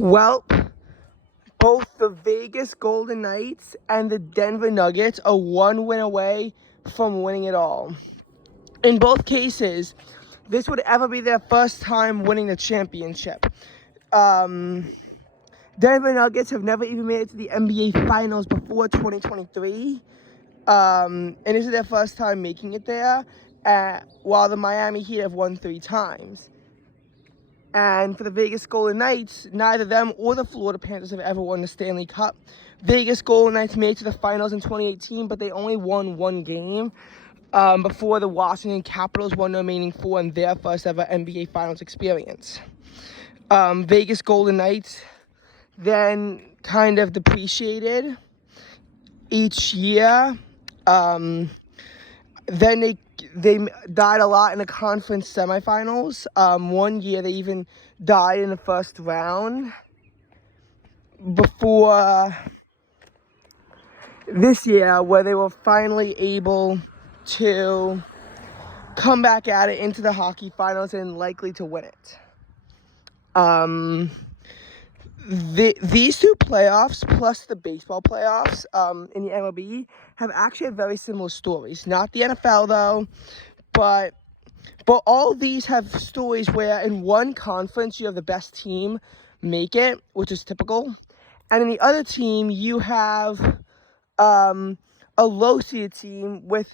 Well, both the Vegas Golden Knights and the Denver Nuggets are one win away from winning it all. In both cases, this would ever be their first time winning the championship. Denver Nuggets have never even made it to the NBA Finals before 2023. And this is their first time making it there, while the Miami Heat have won 3 times. And for the Vegas Golden Knights, neither them or the Florida Panthers have ever won the Stanley Cup. Vegas Golden Knights made it to the finals in 2018, but they only won 1 game before the Washington Capitals won the remaining 4 in their first ever NBA Finals experience. Vegas Golden Knights then kind of depreciated each year. Then they died a lot in the conference semifinals. One year they even died in the first round before this year, where they were finally able to come back at it into the hockey finals and likely to win it. These 2 playoffs plus the baseball playoffs in the MLB have actually had very similar stories. Not the NFL though, but all these have stories where in one conference you have the best team make it, which is typical, and in the other team you have a low-seeded team with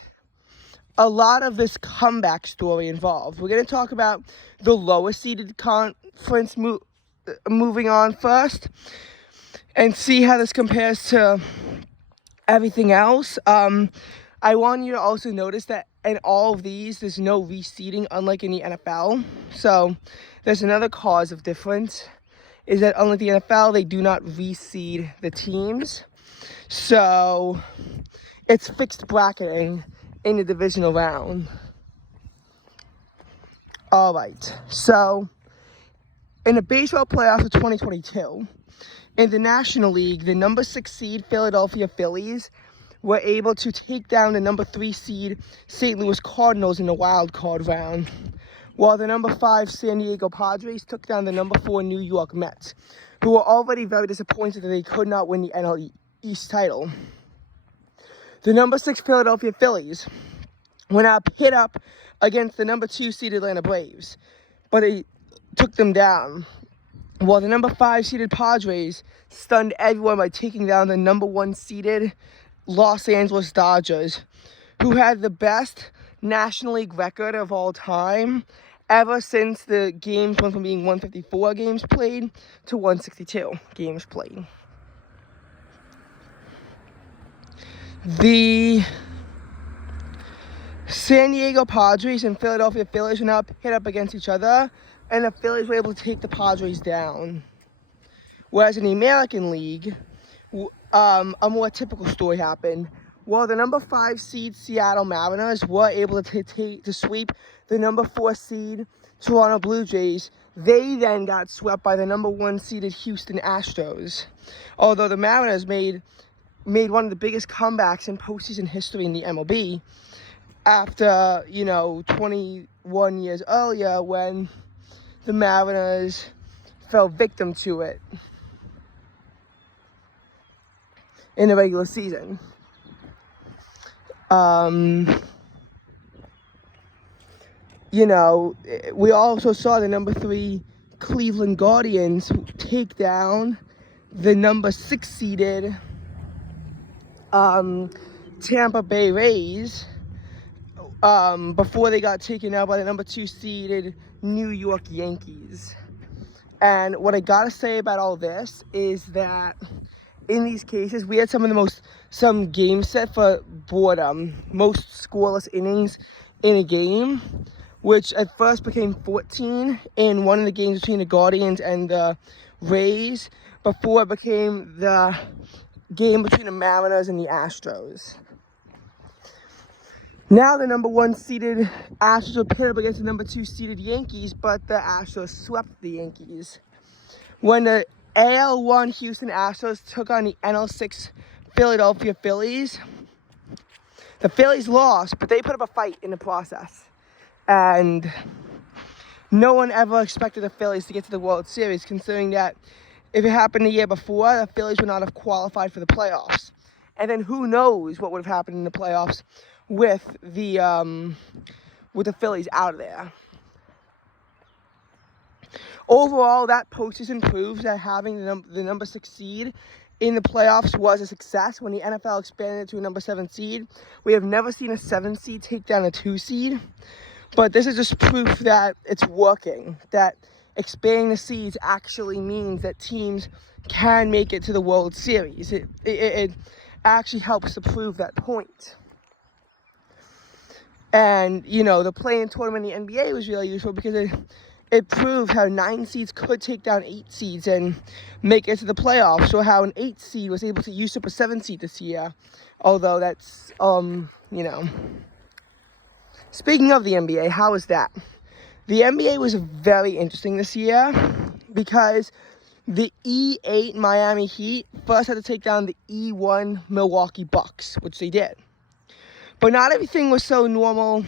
a lot of this comeback story involved. We're going to talk about the lowest-seeded conference moving on first and see how this compares to everything else. I want you to also notice that in all of these, there's no reseeding, unlike in the NFL. So there's another cause of difference, is that unlike the NFL, they do not reseed the teams. So it's fixed bracketing in the divisional round. All right, so in the baseball playoffs of 2022, in the National League, the number 6 seed Philadelphia Phillies were able to take down the number 3 seed St. Louis Cardinals in the wild card round, while the number 5 San Diego Padres took down the number 4 New York Mets, who were already very disappointed that they could not win the NL East title. The number 6 Philadelphia Phillies went up hit up against the number 2 seed Atlanta Braves, but they took them down, while the number 5 seeded Padres stunned everyone by taking down the number 1 seeded Los Angeles Dodgers, who had the best National League record of all time ever since the games went from being 154 games played to 162 games played. The San Diego Padres and Philadelphia Phillies were now hit up against each other, and the Phillies were able to take the Padres down. Whereas in the American League, a more typical story happened. While the number 5 seed Seattle Mariners were able to sweep the number 4 seed Toronto Blue Jays, they then got swept by the number 1 seeded Houston Astros. Although the Mariners made one of the biggest comebacks in postseason history in the MLB after, 21 years earlier when the Mariners fell victim to it in the regular season. We also saw the number 3 Cleveland Guardians take down the number 6 seeded Tampa Bay Rays before they got taken out by the number 2 seeded New York Yankees. And what I gotta say about all this is that in these cases, we had some games set for boredom, most scoreless innings in a game, which at first became 14 in one of the games between the Guardians and the Rays, before it became the game between the Mariners and the Astros. Now the number 1 seeded Astros will pit up against the number 2 seeded Yankees, but the Astros swept the Yankees. When the AL1 Houston Astros took on the NL6 Philadelphia Phillies, the Phillies lost, but they put up a fight in the process. And no one ever expected the Phillies to get to the World Series, considering that if it happened the year before, the Phillies would not have qualified for the playoffs. And then who knows what would have happened in the playoffs with the Phillies out of there. Overall, that postseason proves that having the number 6 seed in the playoffs was a success when the NFL expanded it to a number 7 seed. We have never seen a 7 seed take down a 2 seed. But this is just proof that it's working, that expanding the seeds actually means that teams can make it to the World Series. It actually helps to prove that point. And, you know, the play-in tournament in the NBA was really useful because it proved how 9 seeds could take down 8 seeds and make it to the playoffs, or how an 8 seed was able to usurp a 7 seed this year. Although that's, you know. Speaking of the NBA, how was that? The NBA was very interesting this year because the E8 Miami Heat first had to take down the E1 Milwaukee Bucks, which they did. But not everything was so normal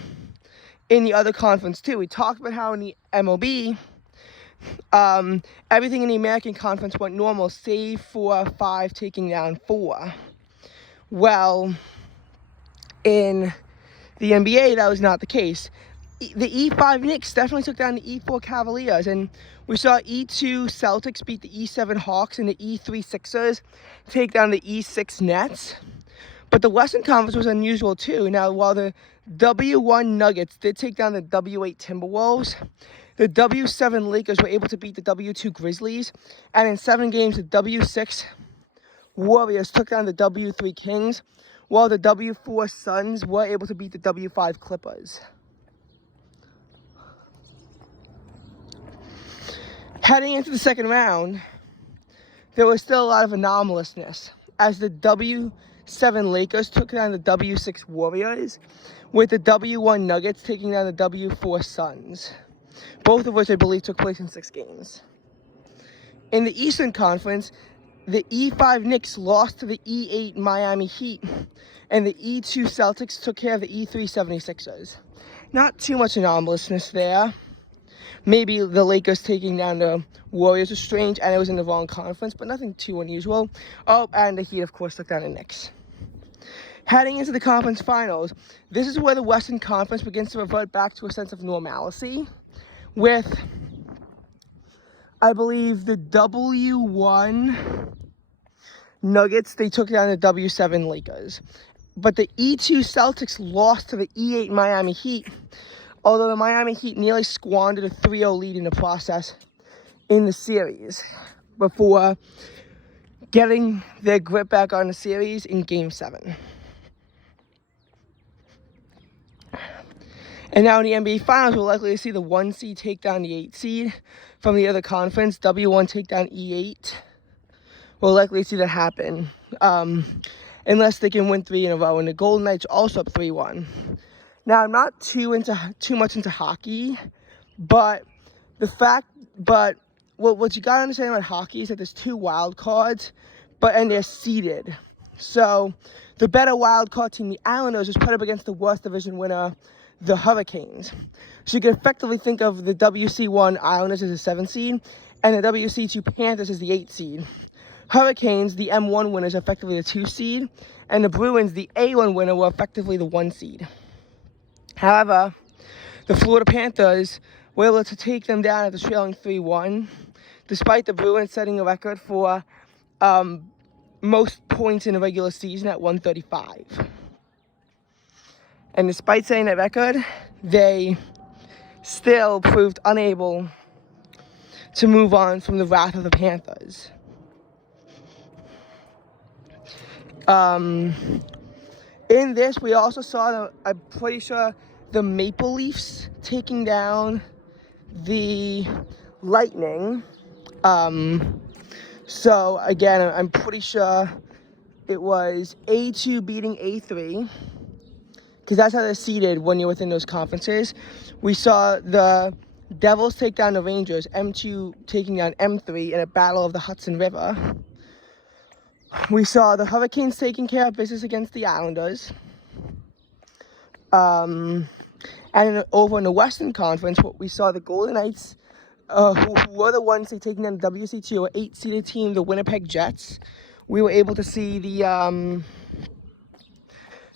in the other conference too. We talked about how in the MLB, everything in the American Conference went normal, save for 5 taking down 4. Well, in the NBA, that was not the case. The E5 Knicks definitely took down the E4 Cavaliers, and we saw E2 Celtics beat the E7 Hawks and the E3 Sixers take down the E6 Nets. But the Western Conference was unusual too. Now, while the W1 Nuggets did take down the W8 Timberwolves, the W7 Lakers were able to beat the W2 Grizzlies, and in 7 games, the W6 Warriors took down the W3 Kings, while the W4 Suns were able to beat the W5 Clippers. Heading into the second round, there was still a lot of anomalousness as the W7 Lakers took down the W6 Warriors, with the W1 Nuggets taking down the W4 Suns, both of which I believe took place in 6 games. In the Eastern Conference, the E5 Knicks lost to the E8 Miami Heat, and the E2 Celtics took care of the E3 76ers. Not too much anomalousness there. Maybe the Lakers taking down the Warriors was strange, and it was in the wrong conference, but nothing too unusual. Oh, and the Heat, of course, took down the Knicks. Heading into the conference finals, this is where the Western Conference begins to revert back to a sense of normalcy, with, I believe, the W1 Nuggets, they took down the W7 Lakers. But the E2 Celtics lost to the E8 Miami Heat, although the Miami Heat nearly squandered a 3-0 lead in the process in the series before getting their grip back on the series in Game 7. And now in the NBA Finals, we're likely to see the 1 seed take down the 8 seed from the other conference. W1 take down E8. We'll likely see that happen, unless they can win 3 in a row. And the Golden Knights also up 3-1. Now, I'm not too much into hockey, but what you gotta understand about hockey is that there's 2 wild cards, and they're seeded. So the better wild card team, the Islanders, is put up against the worst division winner, the Hurricanes. So you can effectively think of the WC1 Islanders as a 7 seed, and the WC2 Panthers as the 8 seed. Hurricanes, the M1 winners, are effectively the 2 seed, and the Bruins, the A1 winner, were effectively the 1 seed. However, the Florida Panthers were able to take them down after trailing 3-1, despite the Bruins setting a record for most points in a regular season at 135. And despite setting that record, they still proved unable to move on from the wrath of the Panthers. In this, we also saw, I'm pretty sure, the Maple Leafs taking down the Lightning. So, again, I'm pretty sure it was A2 beating A3, because that's how they're seeded when you're within those conferences. We saw the Devils take down the Rangers, M2 taking down M3 in a battle of the Hudson River. We saw the Hurricanes taking care of business against the Islanders. And over in the Western Conference, we saw the Golden Knights who were the ones taking down the WC2, 8-seeded team, the Winnipeg Jets. We were able to see the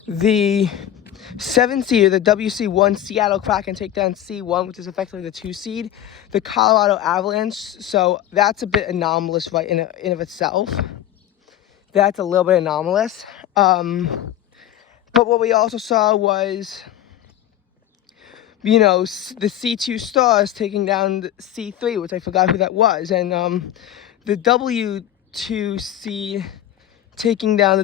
7-seed, the WC1 Seattle Kraken, take down C1, which is effectively the 2-seed, the Colorado Avalanche. So that's a bit anomalous, right, in of itself. That's a little bit anomalous. But what we also saw was, you know, the C2 Stars taking down the C3, which I forgot who that was, and the W2 seed taking down the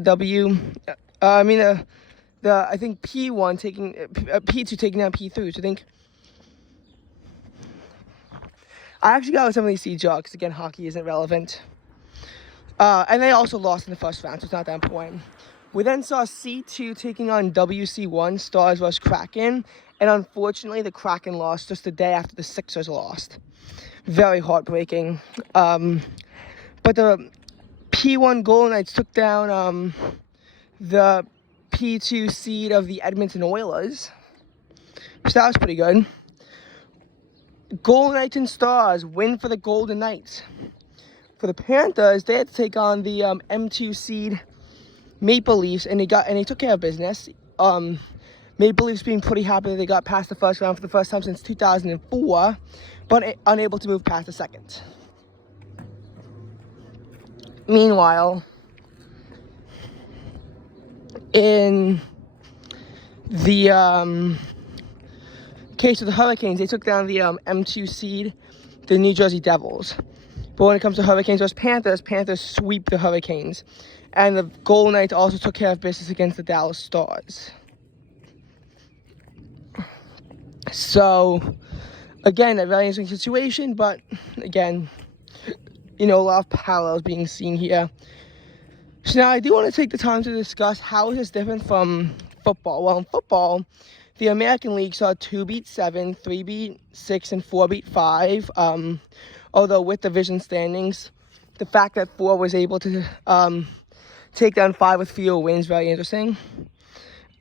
I think P1 taking P2 taking down P3, which I think I actually got with some of these seed jobs because again, hockey isn't relevant. And they also lost in the first round, so it's not that important. We then saw C2 taking on WC1 Stars vs Kraken, and unfortunately, the Kraken lost just the day after the Sixers lost. Very heartbreaking. But the P1 Golden Knights took down the P2 seed of the Edmonton Oilers, so that was pretty good. Golden Knights and Stars win for the Golden Knights. For the Panthers, they had to take on the M2 seed Maple Leafs, and they took care of business. Maple Leafs being pretty happy that they got past the first round for the first time since 2004, but unable to move past the second. Meanwhile, in the case of the Hurricanes, they took down the M2 seed, the New Jersey Devils. But when it comes to Hurricanes versus Panthers, Panthers sweep the Hurricanes. And the Golden Knights also took care of business against the Dallas Stars. So, again, a very interesting situation, but again, you know, a lot of parallels being seen here. So now I do want to take the time to discuss how is this different from football. Well, in football, the American League saw 2 beat 7, 3 beat 6, and 4 beat 5. Although with division standings, the fact that 4 was able to take down 5 with fewer wins, very interesting.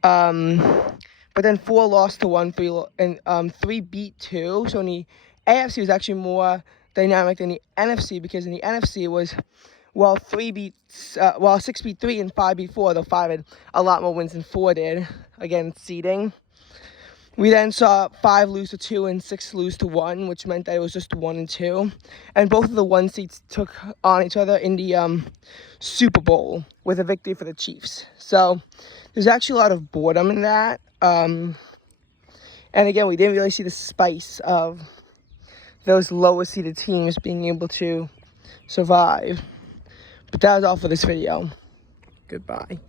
But then 4 lost to 1, 3, and 3 beat 2. So in the AFC was actually more dynamic than the NFC, because in the NFC it was, well, 6 beat 3 and 5 beat 4, though 5 had a lot more wins than 4 did, again, seeding. We then saw 5 lose to 2 and 6 lose to 1, which meant that it was just 1 and 2. And both of the 1 seeds took on each other in the Super Bowl with a victory for the Chiefs. So there's actually a lot of boredom in that. And again, we didn't really see the spice of those lower seeded teams being able to survive. But that was all for this video. Goodbye.